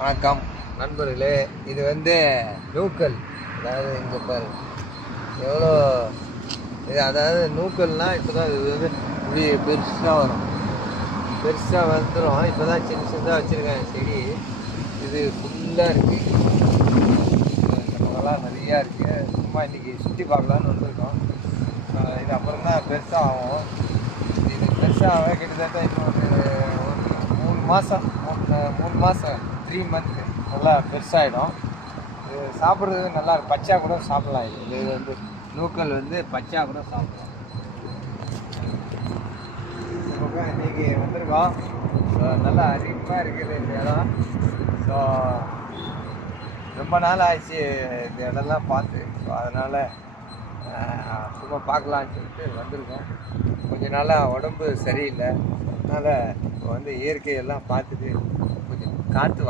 வணக்கம் நண்பர்களே. இது வந்து நூக்கல். அதாவது இங்கே பாரு எவ்வளோ இது. அதாவது நூக்கல்னால் இப்போ தான் இது வந்து இப்படி பெருசாக வரும், பெருசாக வந்துடும். இப்போ தான் சின்ன சின்னதாக வச்சுருக்காங்க செடி. இது ஃபுல்லாக இருக்குது, கட்டமெல்லாம் நிறையா இருக்குது. சும்மா இன்றைக்கி சுற்றி பார்க்கலான்னு வந்திருக்கோம். இது அப்புறம் தான் பெருசாக ஆகும். இது பெருசாக கிட்டத்தட்ட இன்னொரு 3 மாதம் 3 மந்த்து நல்லா பெருசாகிடும். இது சாப்பிட்றது நல்லா இருக்கும். பச்சா கூட சாப்பிட்லாம். இது வந்து நூக்கல் வந்து பச்சா கூட சாப்பிட்லாம். இன்றைக்கி வந்திருக்கோம். ஸோ நல்லா அருமையாக இருக்குது இந்த இடம். ஸோ ரொம்ப நாள் ஆச்சு இந்த இடம்லாம் பார்த்து. ஸோ அதனால் சும்மா பார்க்கலான்னு சொல்லிட்டு வந்திருக்கோம். கொஞ்ச நாளாக உடம்பு சரியில்லை, அதனால் இப்போ வந்து இயற்கையெல்லாம் பார்த்துட்டு கொஞ்சம் காற்று